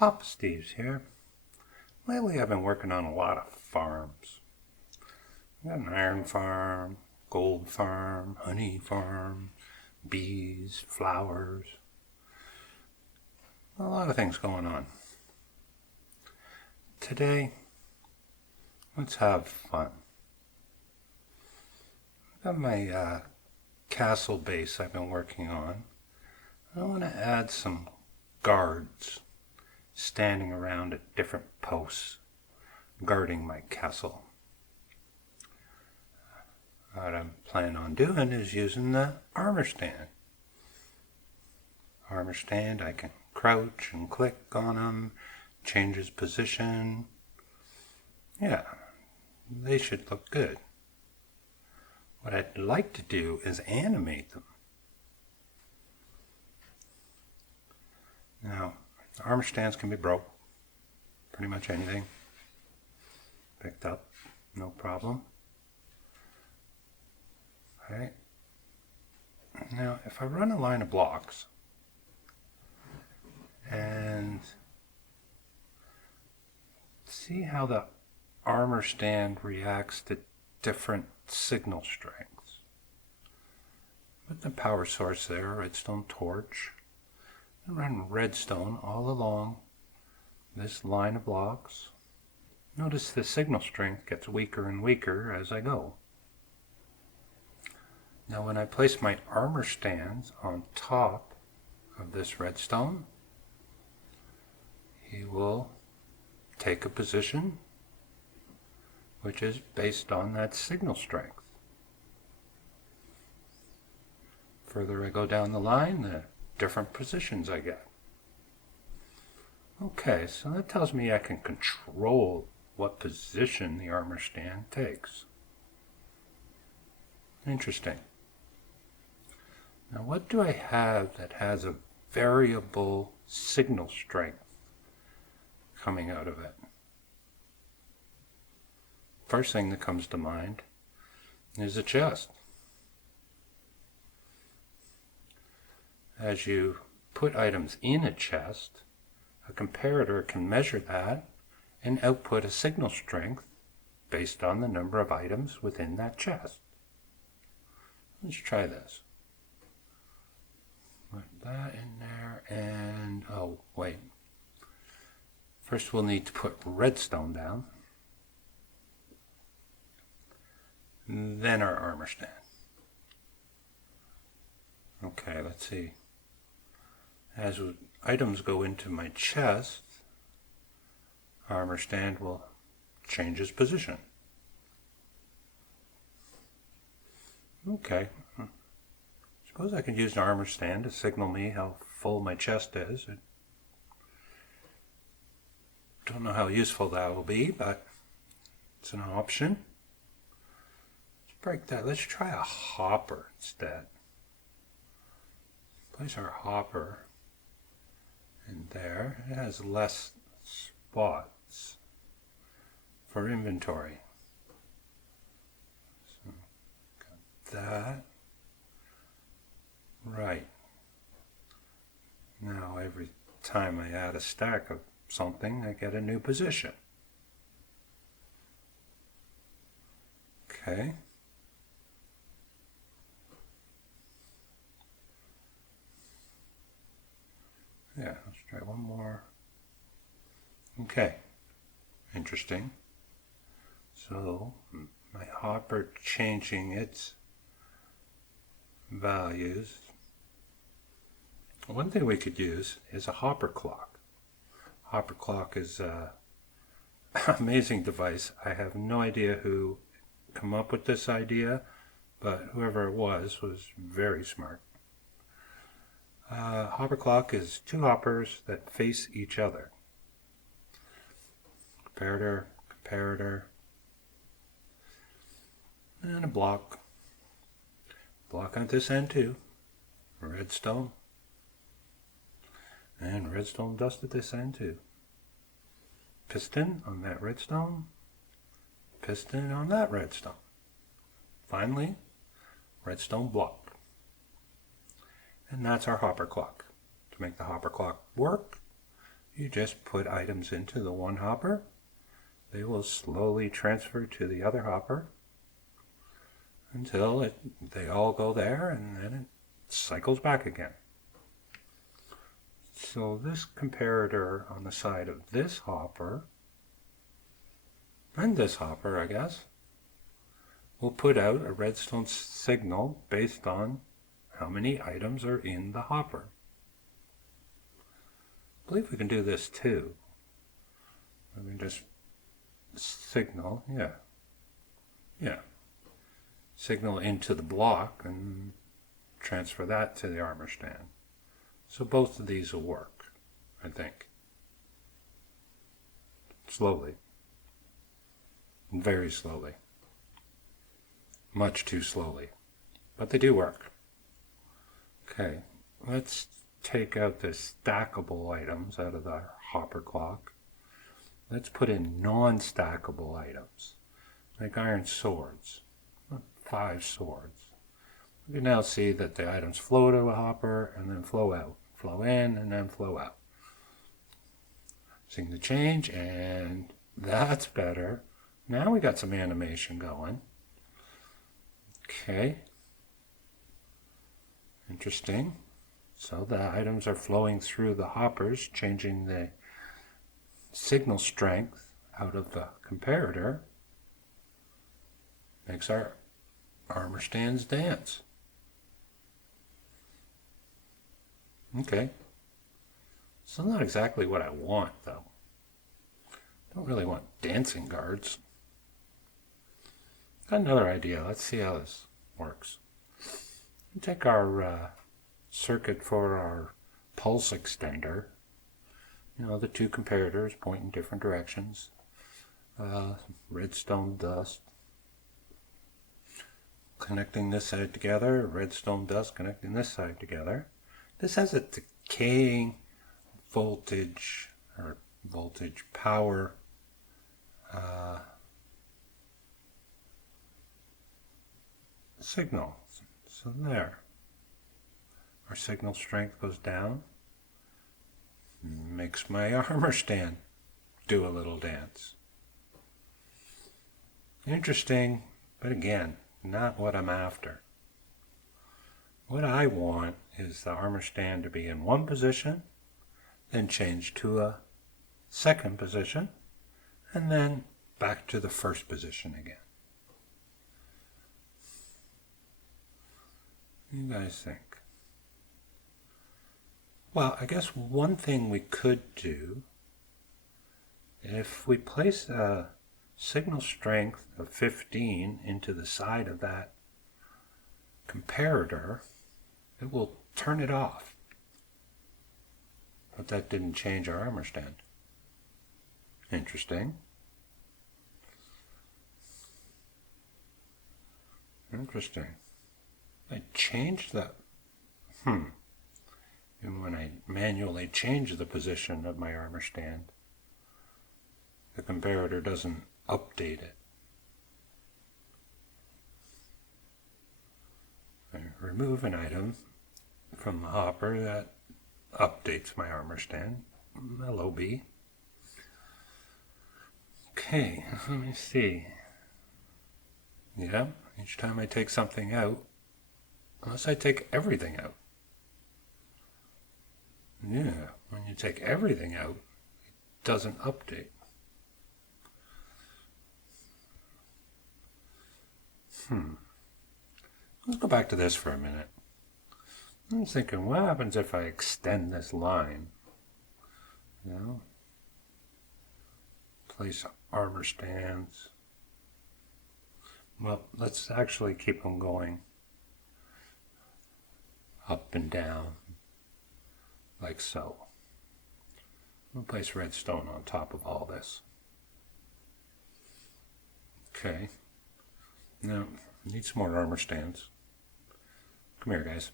Poppasteves here. Lately I've been working on a lot of farms. I've got an iron farm, gold farm, honey farm, bees, flowers. A lot of things going on. Today, let's have fun. I've got my castle base I've been working on. I want to add some guards standing around at different posts guarding my castle. What I'm planning on doing is using the armor stand. Armor stand, I can crouch and click on them, change his position. Yeah, they should look good. What I'd like to do is animate them. Now, armor stands can be broke. Pretty much anything. Picked up, no problem. Alright. Now, if I run a line of blocks and see how the armor stand reacts to different signal strengths. Put the power source there, redstone torch. And run redstone all along this line of blocks. Notice the signal strength gets weaker and weaker as I go. Now when I place my armor stands on top of this redstone, he will take a position which is based on that signal strength. Further I go down the line, the different positions I get. Okay, so that tells me I can control what position the armor stand takes. Interesting. Now what do I have that has a variable signal strength coming out of it? First thing that comes to mind is a chest. As you put items in a chest, a comparator can measure that and output a signal strength based on the number of items within that chest. Let's try this. Put that in there and, oh wait. First we'll need to put redstone down. Then our armor stand. Okay, let's see. As items go into my chest, armor stand will change its position. Okay. Suppose I could use an armor stand to signal me how full my chest is. I don't know how useful that will be, but it's an option. Let's break that. Let's try a hopper instead. Place our hopper in there. It has less spots for inventory. So, got that. Right. Now every time I add a stack of something, I get a new position. Okay. Yeah, let's try one more. Okay, interesting. So my hopper changing its values. One thing we could use is a hopper clock. Hopper clock is an amazing device. I have no idea who came up with this idea, but whoever it was very smart. Hopper clock is two hoppers that face each other. Comparator, comparator, and a block. Block on this end too. Redstone. And redstone dust at this end too. Piston on that redstone. Piston on that redstone. Finally, redstone block. And that's our hopper clock. To make the hopper clock work, You just put items into the one hopper. They will slowly transfer to the other hopper until they all go there, and then it cycles back again. So this comparator on the side of this hopper, and this hopper, I guess, will put out a redstone signal based on how many items are in the hopper. I believe we can do this too. We can just signal, yeah. Signal into the block and transfer that to the armor stand. So both of these will work, I think. Slowly. Very slowly. Much too slowly. But they do work. Okay, let's take out the stackable items out of the hopper clock. Let's put in non-stackable items, like iron swords. 5 swords. We can now see that the items flow to a hopper and then flow out. Flow in and then flow out. Seeing the change, and that's better. Now we got some animation going. Okay. Interesting. So the items are flowing through the hoppers, changing the signal strength out of the comparator. Makes our armor stands dance. Okay. It's not exactly what I want, though. I don't really want dancing guards. Got another idea. Let's see how this works. We'll take our circuit for our pulse extender. You know, the 2 comparators point in different directions. Redstone dust. Connecting this side together. Redstone dust connecting this side together. This has a decaying voltage or voltage power signal. So there. Our signal strength goes down. Makes my armor stand do a little dance. Interesting, but again, not what I'm after. What I want is the armor stand to be in one position, then change to a second position, and then back to the first position again. What do you guys think? Well, I guess one thing we could do, if we place a signal strength of 15 into the side of that comparator, it will turn it off. But that didn't change our armor stand. Interesting. Interesting. I changed that. And when I manually change the position of my armor stand, the comparator doesn't update it. I remove an item from the hopper that updates my armor stand. LOB. Okay, let me see. Yeah, each time I take something out, unless I take everything out. Yeah, when you take everything out, it doesn't update. Let's go back to this for a minute. I'm thinking, what happens if I extend this line? You know? Place armor stands. Well, let's actually keep them going up and down, like so. We'll place redstone on top of all this. Okay. Now, need some more armor stands. Come here, guys.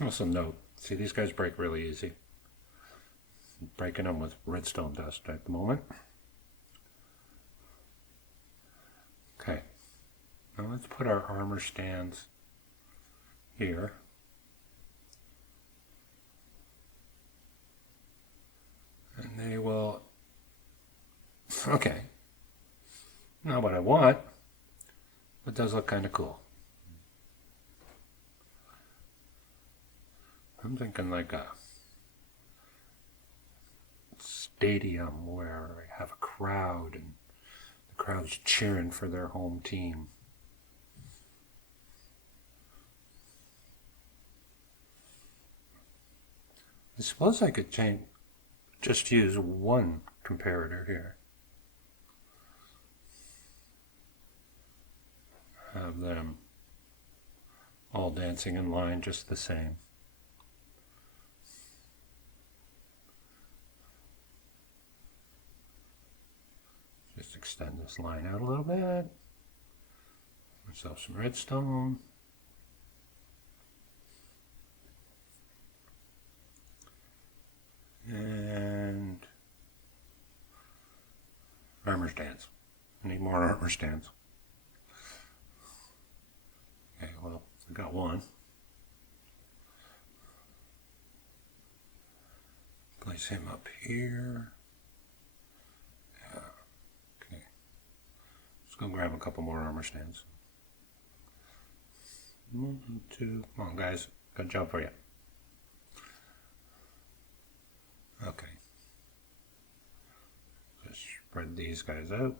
Also note, see, these guys break really easy. I'm breaking them with redstone dust at the moment. Okay. Now let's put our armor stands here. Okay. Not what I want, but it does look kind of cool. I'm thinking like a stadium where I have a crowd and the crowd's cheering for their home team. I suppose I could just use one comparator here. Have them all dancing in line just the same. Just extend this line out a little bit. Myself some redstone. And armor stands. I need more armor stands. Okay, well, I got one. Place him up here. Yeah, okay. Let's go grab a couple more armor stands. 1, 2, come on guys, got a job for you. Okay. Just spread these guys out.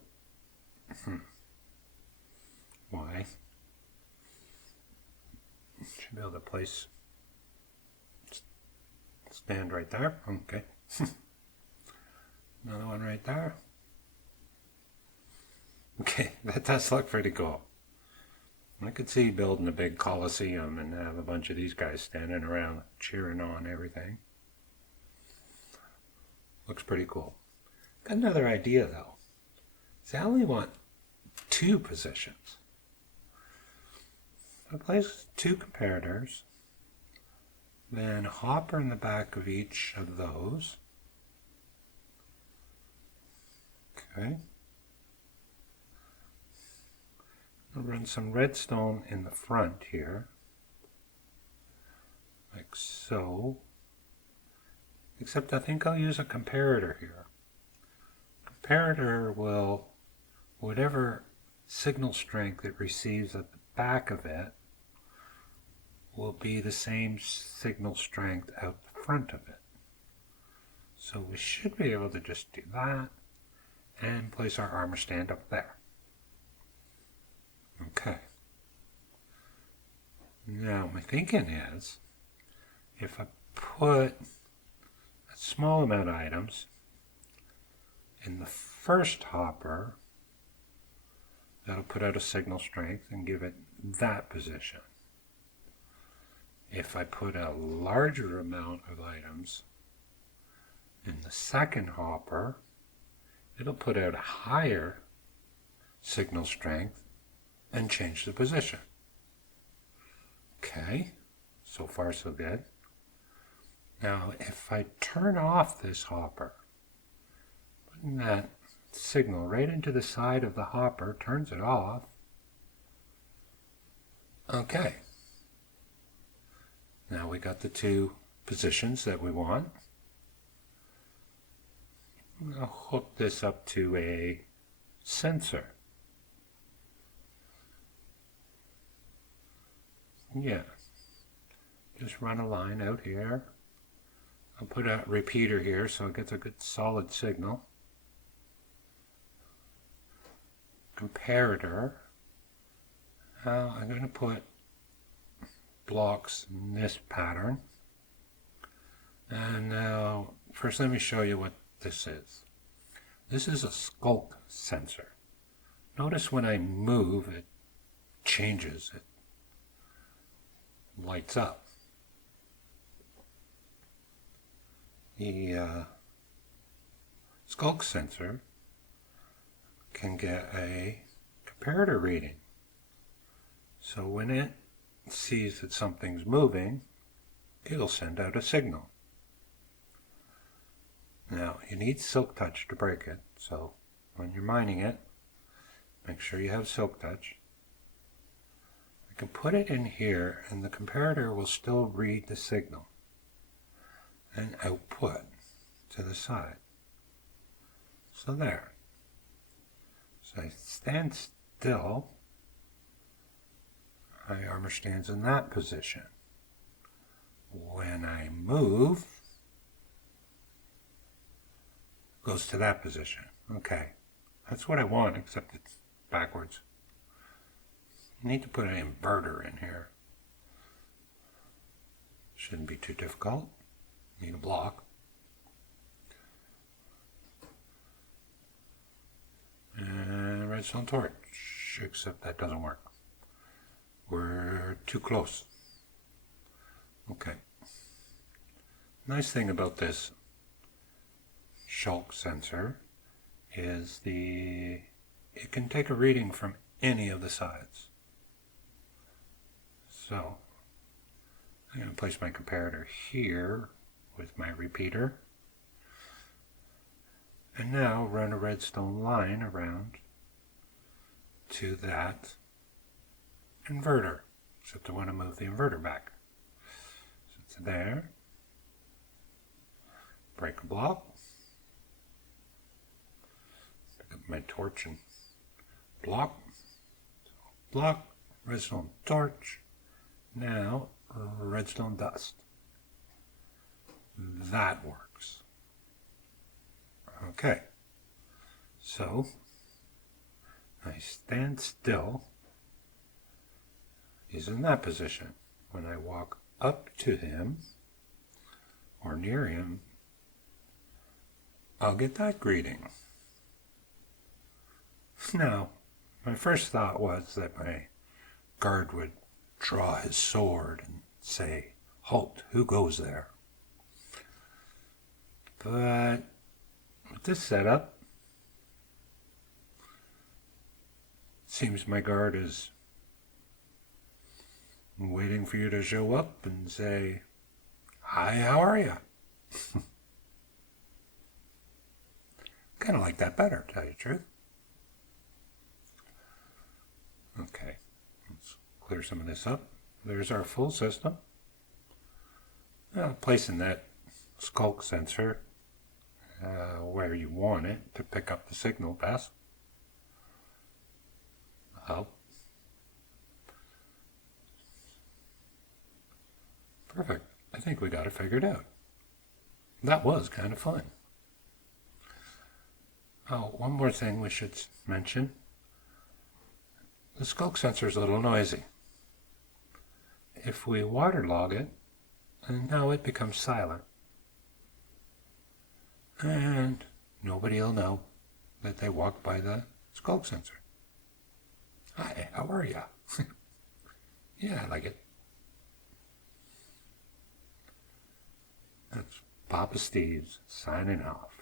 Why? Should be able to place stand right there. Okay. Another one right there. Okay, that does look pretty cool. I could see building a big coliseum and have a bunch of these guys standing around cheering on everything. Looks pretty cool. Got another idea though. See, I only want 2 positions. I place 2 comparators, then a hopper in the back of each of those. Okay. I'll run some redstone in the front here, like so. Except I think I'll use a comparator here. Comparator will, whatever signal strength it receives at the back of it, will be the same signal strength out the front of it. So we should be able to just do that and place our armor stand up there. Okay. Now my thinking is, if I put a small amount of items in the first hopper, that'll put out a signal strength and give it that position. If I put a larger amount of items in the second hopper, it'll put out a higher signal strength and change the position. Okay, so far so good. Now if I turn off this hopper, putting that signal right into the side of the hopper turns it off. Okay. Now we got the 2 positions that we want. I'll hook this up to a sensor. Yeah. Just run a line out here. I'll put a repeater here so it gets a good solid signal. Comparator. Now I'm going to put blocks in this pattern. And now, first let me show you what this is. This is a sculk sensor. Notice when I move, it changes. It lights up. The sculk sensor can get a comparator reading. So when it sees that something's moving, it'll send out a signal. Now you need silk touch to break it, so when you're mining it, make sure you have silk touch. I can put it in here and the comparator will still read the signal and output to the side. So there. So I stand still. My armor stands in that position. When I move, it goes to that position. Okay, that's what I want, except it's backwards. I need to put an inverter in here. Shouldn't be too difficult. Need a block. And redstone torch, except that doesn't work. We're too close. Okay. Nice thing about this sculk sensor is it can take a reading from any of the sides. So I'm going to place my comparator here with my repeater. And now run a redstone line around to that inverter, except I want to move the inverter back. So it's there. Break a block. Pick up my torch and block. Block, redstone torch. Now redstone dust. That works. Okay. So I stand still. He's in that position. When I walk up to him or near him, I'll get that greeting. Now, my first thought was that my guard would draw his sword and say, "Halt, who goes there?" But with this setup, it seems my guard is waiting for you to show up and say, "Hi, how are you?" Kind of like that better, to tell you the truth. Okay, let's clear some of this up. There's our full system. Placing that sculk sensor where you want it to pick up the signal best. Help. Perfect. I think we got it figured out. That was kind of fun. Oh, one more thing we should mention. The sculk sensor is a little noisy. If we waterlog it, and now it becomes silent. And nobody will know that they walked by the sculk sensor. "Hi, how are ya?" Yeah, I like it. That's Poppasteves signing off.